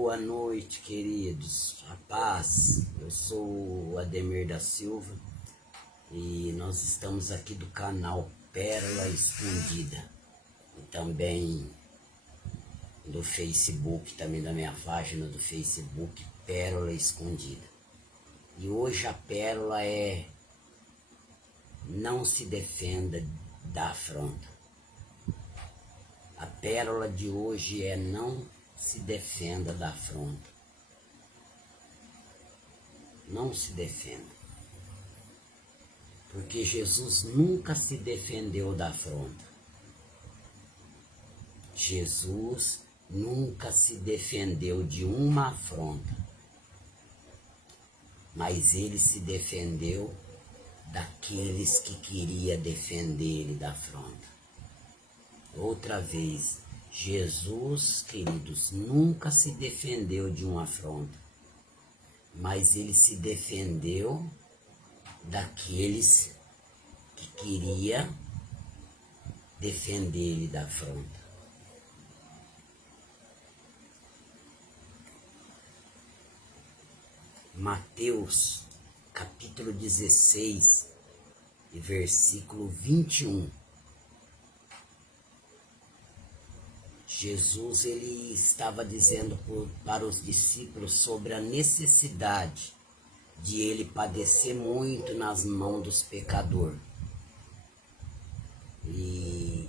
Boa noite, queridos. A paz. Eu sou o Ademir da Silva e nós estamos aqui do canal Pérola Escondida e também do Facebook, também da minha página do Facebook Pérola Escondida. E hoje a pérola é: não se defenda da afronta. A pérola de hoje é: não se defenda da afronta. Não se defenda. Porque Jesus nunca se defendeu da afronta. Jesus nunca se defendeu de uma afronta. Mas ele se defendeu daqueles que queriam defender ele da afronta. Outra vez, Jesus, queridos, nunca se defendeu de uma afronta, mas ele se defendeu daqueles que queriam defender ele da afronta. Mateus, capítulo 16, e versículo 21. Jesus ele estava dizendo para os discípulos sobre a necessidade de ele padecer muito nas mãos dos pecadores e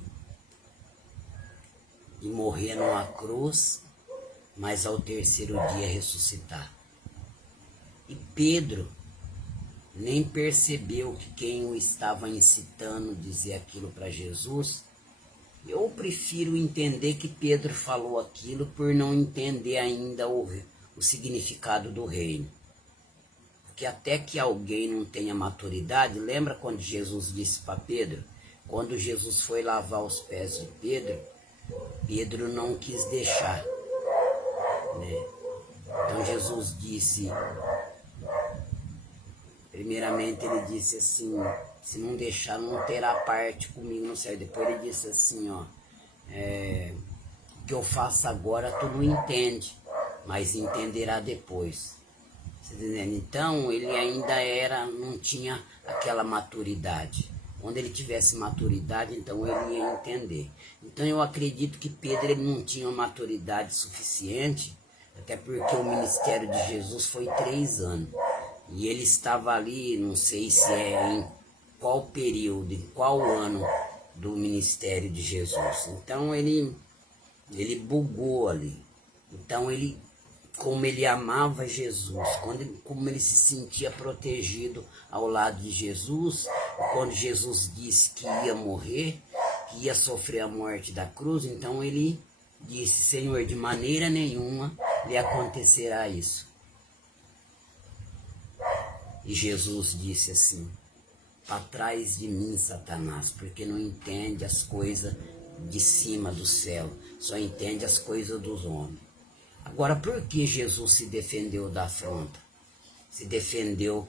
morrer numa cruz, mas ao terceiro dia ressuscitar. E Pedro nem percebeu que quem o estava incitando dizer aquilo para Jesus. Eu prefiro entender que Pedro falou aquilo por não entender ainda o significado do reino. Porque até que alguém não tenha maturidade, lembra quando Jesus disse para Pedro? Quando Jesus foi lavar os pés de Pedro, Pedro não quis deixar, né? Então Jesus disse, primeiramente ele disse assim: se não deixar, não terá parte comigo no céu. Depois ele disse assim, ó, o que eu faço agora tu não entende, mas entenderá depois. Você tá entendendo? Então ele ainda não tinha aquela maturidade. Quando ele tivesse maturidade, então ele ia entender. Então eu acredito que Pedro ele não tinha maturidade suficiente, até porque o ministério de Jesus foi 3 anos. E ele estava ali, não sei se é em qual período, em qual ano do ministério de Jesus. Então ele bugou ali. Então como ele amava Jesus, como ele se sentia protegido ao lado de Jesus, quando Jesus disse que ia morrer, que ia sofrer a morte da cruz, então ele disse: Senhor, de maneira nenhuma lhe acontecerá isso. E Jesus disse assim: para trás de mim, Satanás, porque não entende as coisas de cima do céu, só entende as coisas dos homens. Agora, por que Jesus se defendeu da afronta? Se defendeu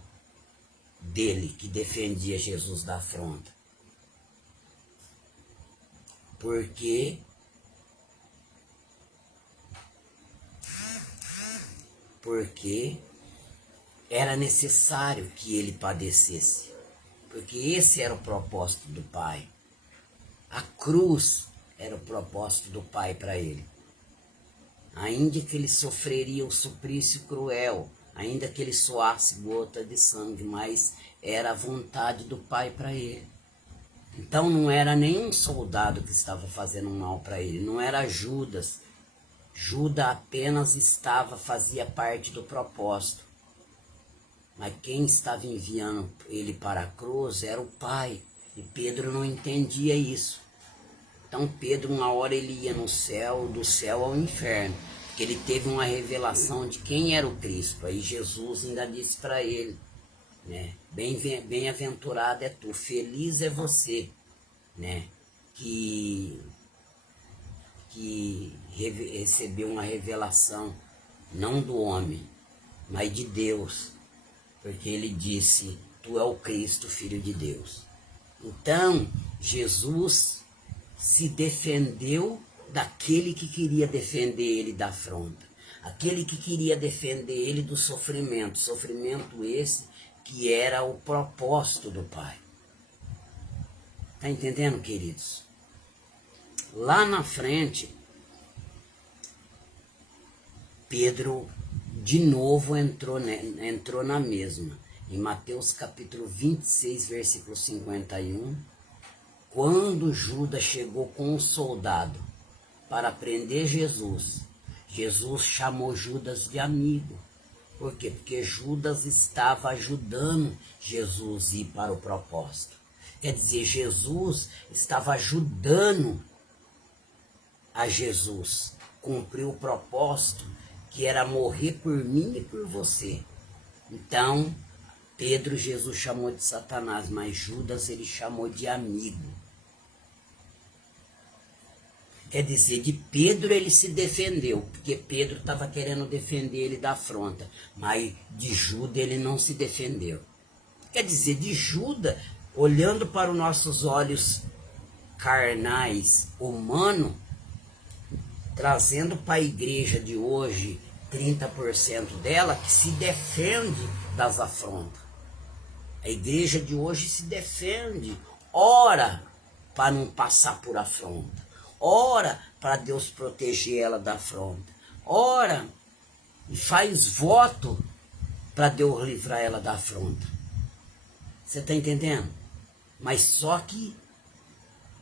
dele, que defendia Jesus da afronta? Porque era necessário que ele padecesse. Porque esse era o propósito do Pai. A cruz era o propósito do Pai para ele. Ainda que ele sofreria o suplício cruel, ainda que ele suasse gota de sangue, mas era a vontade do Pai para ele. Então não era nenhum soldado que estava fazendo mal para ele, não era Judas. Judas apenas fazia parte do propósito. Mas quem estava enviando ele para a cruz era o Pai. E Pedro não entendia isso. Então Pedro, uma hora ele ia no céu, do céu ao inferno. Porque ele teve uma revelação de quem era o Cristo. Aí Jesus ainda disse para ele, né? Bem-aventurado é tu, feliz é você, né? Que recebeu uma revelação, não do homem, mas de Deus. Porque ele disse: tu é o Cristo, Filho de Deus. Então, Jesus se defendeu daquele que queria defender ele da afronta. Aquele que queria defender ele do sofrimento. Sofrimento esse que era o propósito do Pai. Tá entendendo, queridos? Lá na frente, Pedro de novo entrou na mesma. Em Mateus capítulo 26, versículo 51, quando Judas chegou com um soldado para prender Jesus, Jesus chamou Judas de amigo. Por quê? Porque Judas estava ajudando Jesus a ir para o propósito. Quer dizer, Jesus estava ajudando a Jesus cumprir o propósito que era morrer por mim e por você. Então, Pedro, Jesus chamou de Satanás, mas Judas ele chamou de amigo. Quer dizer, de Pedro ele se defendeu, porque Pedro estava querendo defender ele da afronta, mas de Judas ele não se defendeu. Quer dizer, de Judas, olhando para os nossos olhos carnais, humanos, trazendo para a igreja de hoje 30% dela que se defende das afrontas. A igreja de hoje se defende, ora para não passar por afronta, ora para Deus proteger ela da afronta, ora e faz voto para Deus livrar ela da afronta. Você está entendendo? Mas só que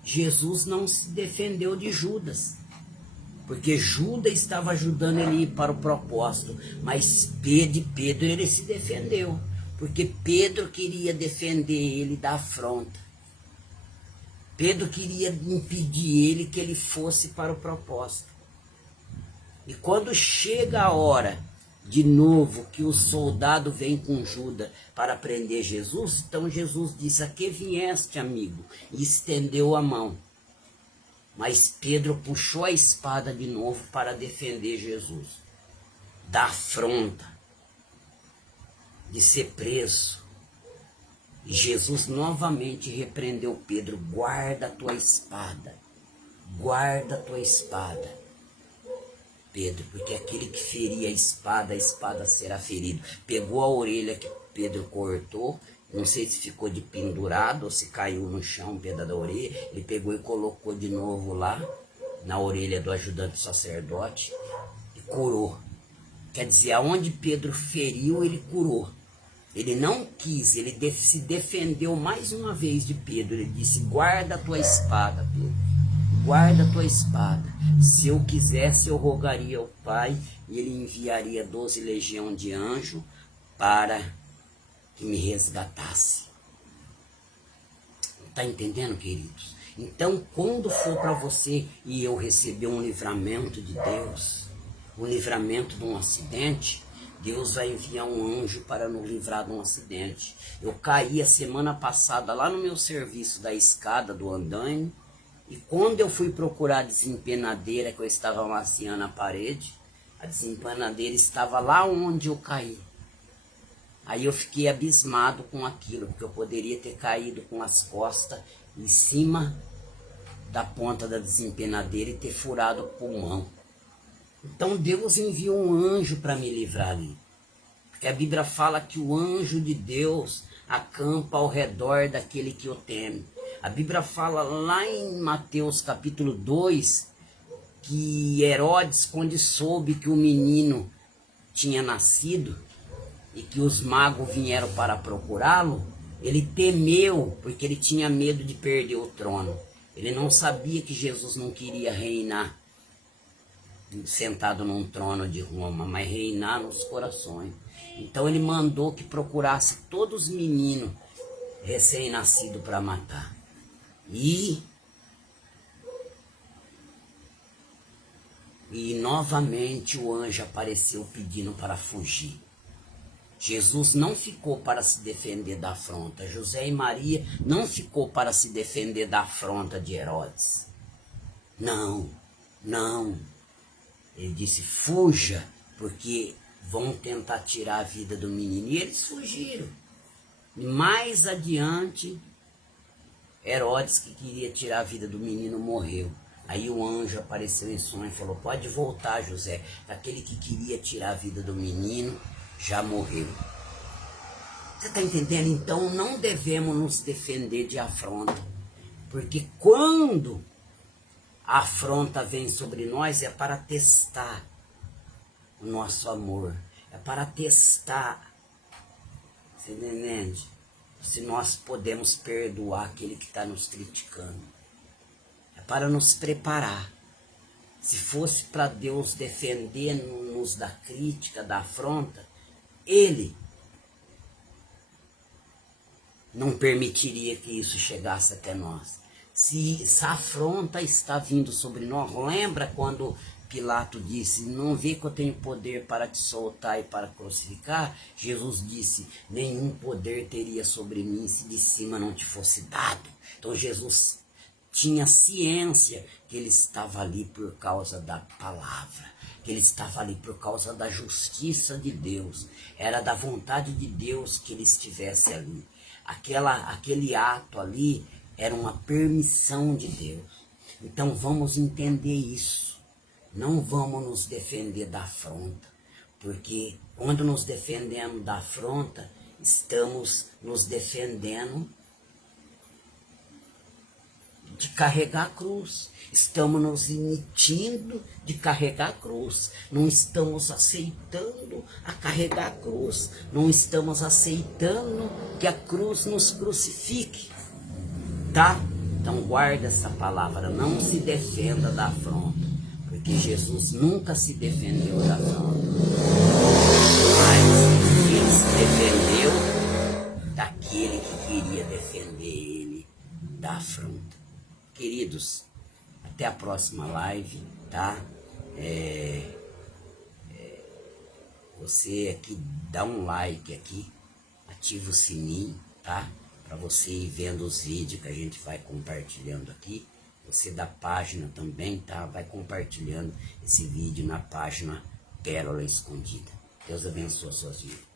Jesus não se defendeu de Judas. Porque Judas estava ajudando ele a ir para o propósito. Mas Pedro ele se defendeu. Porque Pedro queria defender ele da afronta. Pedro queria impedir ele que ele fosse para o propósito. E quando chega a hora, de novo, que o soldado vem com Judas para prender Jesus, então Jesus disse, a que vieste, amigo? E estendeu a mão. Mas Pedro puxou a espada de novo para defender Jesus da afronta, de ser preso. E Jesus novamente repreendeu Pedro, guarda a tua espada, guarda a tua espada, Pedro, porque aquele que feria a espada será ferido. Pegou a orelha que Pedro cortou, não sei se ficou de pendurado ou se caiu no chão um pedaço da orelha. Ele pegou e colocou de novo lá na orelha do ajudante sacerdote e curou. Quer dizer, aonde Pedro feriu, ele curou. Ele não quis, ele se defendeu mais uma vez de Pedro. Ele disse, guarda a tua espada, Pedro, guarda a tua espada. Se eu quisesse, eu rogaria ao Pai e ele enviaria 12 legiões de anjos para que me resgatasse. Tá entendendo, queridos? Então, quando for para você e eu receber um livramento de Deus, um livramento de um acidente, Deus vai enviar um anjo para nos livrar de um acidente. Eu caí a semana passada lá no meu serviço da escada do andaime, e quando eu fui procurar a desempenadeira que eu estava amaciando a parede, a desempenadeira estava lá onde eu caí. Aí eu fiquei abismado com aquilo, porque eu poderia ter caído com as costas em cima da ponta da desempenadeira e ter furado o pulmão. Então Deus enviou um anjo para me livrar ali. Porque a Bíblia fala que o anjo de Deus acampa ao redor daquele que o teme. A Bíblia fala lá em Mateus capítulo 2, que Herodes, quando soube que o menino tinha nascido, e que os magos vieram para procurá-lo, ele temeu, porque ele tinha medo de perder o trono. Ele não sabia que Jesus não queria reinar sentado num trono de Roma, mas reinar nos corações. Então ele mandou que procurasse todos os meninos recém-nascidos para matar. E novamente o anjo apareceu pedindo para fugir. Jesus não ficou para se defender da afronta. José e Maria não ficou para se defender da afronta de Herodes. Não, não. Ele disse, fuja, porque vão tentar tirar a vida do menino. E eles fugiram. E mais adiante, Herodes, que queria tirar a vida do menino, morreu. Aí o anjo apareceu em sonho e falou, pode voltar, José, aquele que queria tirar a vida do menino já morreu. Você está entendendo? Então não devemos nos defender de afronta, porque quando a afronta vem sobre nós é para testar o nosso amor, é para testar, você entende? Se nós podemos perdoar aquele que está nos criticando, é para nos preparar. Se fosse para Deus defender-nos da crítica, da afronta, Ele não permitiria que isso chegasse até nós. Se essa afronta está vindo sobre nós, lembra quando Pilato disse, não vê que eu tenho poder para te soltar e para crucificar? Jesus disse, nenhum poder teria sobre mim se de cima não te fosse dado. Então Jesus tinha ciência que ele estava ali por causa da palavra, que ele estava ali por causa da justiça de Deus. Era da vontade de Deus que ele estivesse ali. Aquele ato ali era uma permissão de Deus. Então vamos entender isso. Não vamos nos defender da afronta, porque quando nos defendemos da afronta, estamos nos defendendo de carregar a cruz. Estamos nos omitindo de carregar a cruz. Não estamos aceitando a carregar a cruz. Não estamos aceitando que a cruz nos crucifique. Tá? Então guarda essa palavra. Não se defenda da afronta. Porque Jesus nunca se defendeu da afronta. Mas ele se defendeu daquele que queria defender ele da afronta. Queridos, até a próxima live, tá? Você aqui dá um like aqui, ativa o sininho, tá? Para você ir vendo os vídeos que a gente vai compartilhando aqui. Você da página também, tá? Vai compartilhando esse vídeo na página Pérola Escondida. Deus abençoe a sua vida.